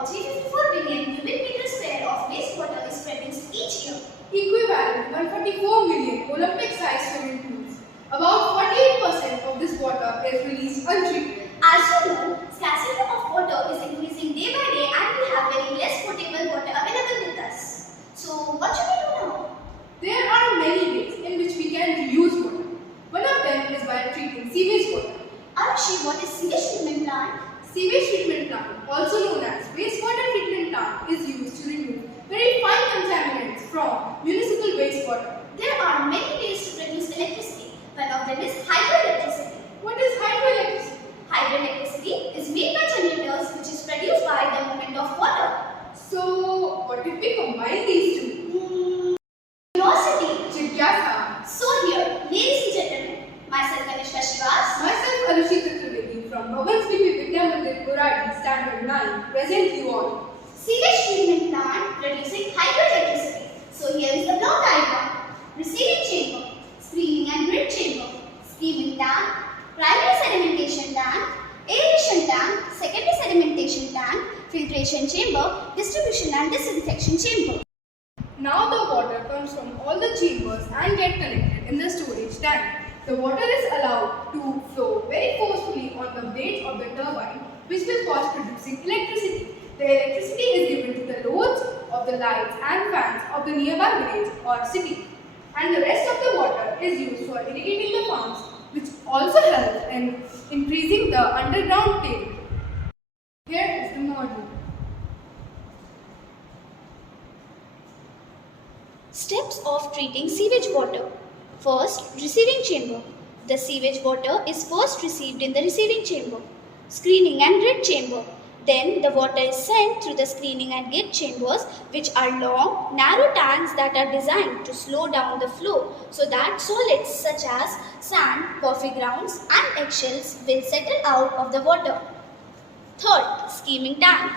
about 354 billion cubic meters square of wastewater is produced each year, equivalent to 144 million Olympic-sized swimming pools. About 48% of this water is released untreated. As you know, scarcity of water is increasing day by day and we have very less potable water available with us. So what should we do now? There are many ways in which we can reuse water. One of them is by treating sewage water. Arshi, what is sewage treatment plant? Sewage treatment plant, also known as wastewater treatment plant, is used to remove very fine contaminants from municipal wastewater. There are many ways to produce electricity. One of them is hydroelectricity. What is hydroelectricity? Hydroelectricity is made by generators which is produced by the movement of water. So, what if we combine these two? Curiosity. Jigyasa. So here, ladies and gentlemen, myself Kanishka Shivas. Myself Arushita Trivedi from Bhavan Srivi Vidya Mandir Kuradi Standard 9 present you all. Sewage treatment plant producing hydroelectricity. So here is the block diagram. Receiving chamber, screening and grid chamber, steaming tank, primary sedimentation tank, aeration tank, secondary sedimentation tank, filtration chamber, distribution and disinfection chamber. Now the water comes from all the chambers and get collected in the storage tank. The water is allowed to flow very forcefully on the blades of the turbine, which will cause producing electricity. The electricity is given to the loads of the lights and fans of the nearby village or city. And the rest of the water is used for irrigating the farms, which also helps in increasing the underground table. Here is the model. Steps of treating sewage water. First, receiving chamber. The sewage water is first received in the receiving chamber. Screening and grid chamber. Then the water is sent through the screening and grid chambers, which are long, narrow tanks that are designed to slow down the flow so that solids such as sand, coffee grounds and eggshells will settle out of the water. Third, steaming tank.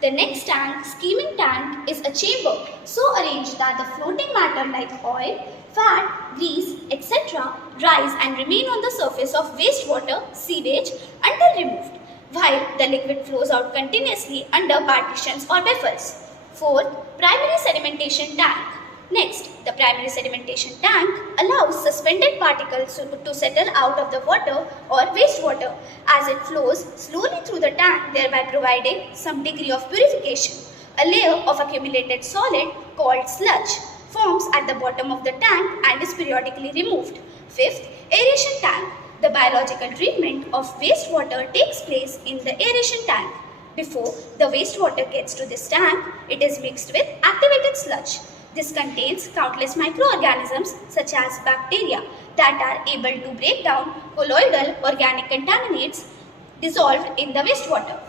The next tank, steaming tank, is a chamber so arranged that the floating matter like oil, fat, grease, etc. rise and remain on the surface of wastewater, sewage until removed, while the liquid flows out continuously under partitions or baffles. Fourth, primary sedimentation tank. Next, the primary sedimentation tank allows suspended particles to settle out of the water or wastewater as it flows slowly through the tank, thereby providing some degree of purification. A layer of accumulated solid called sludge forms at the bottom of the tank and is periodically removed. Fifth, aeration tank. The biological treatment of wastewater takes place in the aeration tank. Before the wastewater gets to this tank, it is mixed with activated sludge. This contains countless microorganisms such as bacteria that are able to break down colloidal organic contaminants dissolved in the wastewater.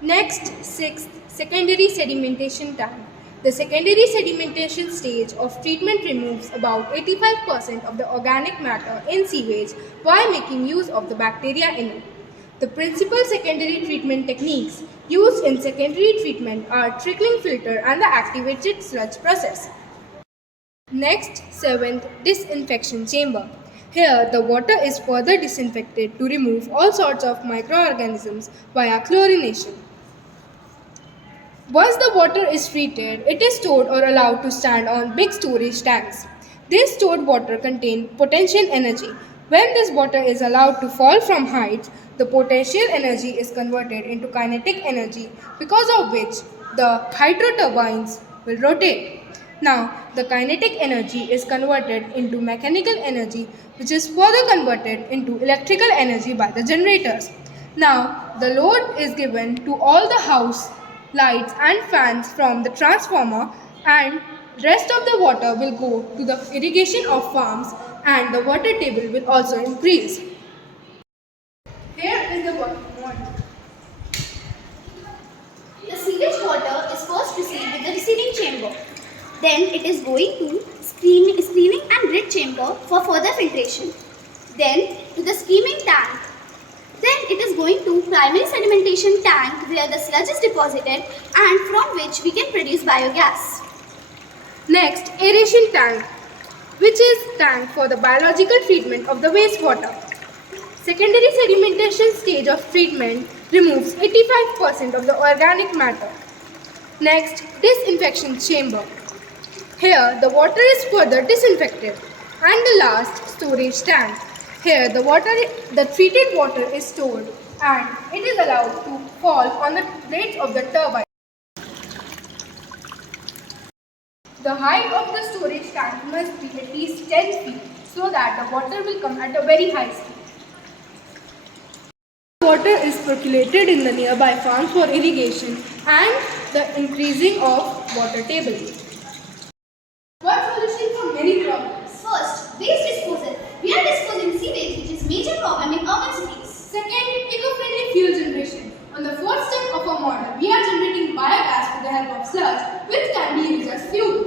Next, sixth, secondary sedimentation tank. The secondary sedimentation stage of treatment removes about 85% of the organic matter in sewage while making use of the bacteria in it. The principal secondary treatment techniques used in secondary treatment are trickling filter and the activated sludge process. Next, seventh, disinfection chamber. Here, the water is further disinfected to remove all sorts of microorganisms via chlorination. Once the water is treated, it is stored or allowed to stand on big storage tanks. This stored water contains potential energy. When this water is allowed to fall from heights, the potential energy is converted into kinetic energy, because of which the hydro turbines will rotate. Now, the kinetic energy is converted into mechanical energy, which is further converted into electrical energy by the generators. Now, the load is given to all the house lights and fans from the transformer, and rest of the water will go to the irrigation of farms and the water table will also increase. Here is the water model. The sewage water is first received in the receiving chamber. Then it is going to screening and grid chamber for further filtration. Then to the steaming tank. Then it is going to primary sedimentation tank where the sludge is deposited and from which we can produce biogas. Next, aeration tank, which is tank for the biological treatment of the wastewater. Secondary sedimentation stage of treatment removes 85% of the organic matter. Next, disinfection chamber. Here, the water is further disinfected. And the last, storage tank. Here, the treated water is stored and it is allowed to fall on the blades of the turbine. The height of the storage tank must be at least 10 feet so that the water will come at a very high speed. Water is percolated in the nearby farms for irrigation and the increasing of water table. One solution for many problems. First, waste disposal. We are disposing sewage, which is major problem in urban cities. Second, eco-friendly fuel generation. On the fourth step of our model, we are generating biogas with the help of sludge, which can be used as fuel.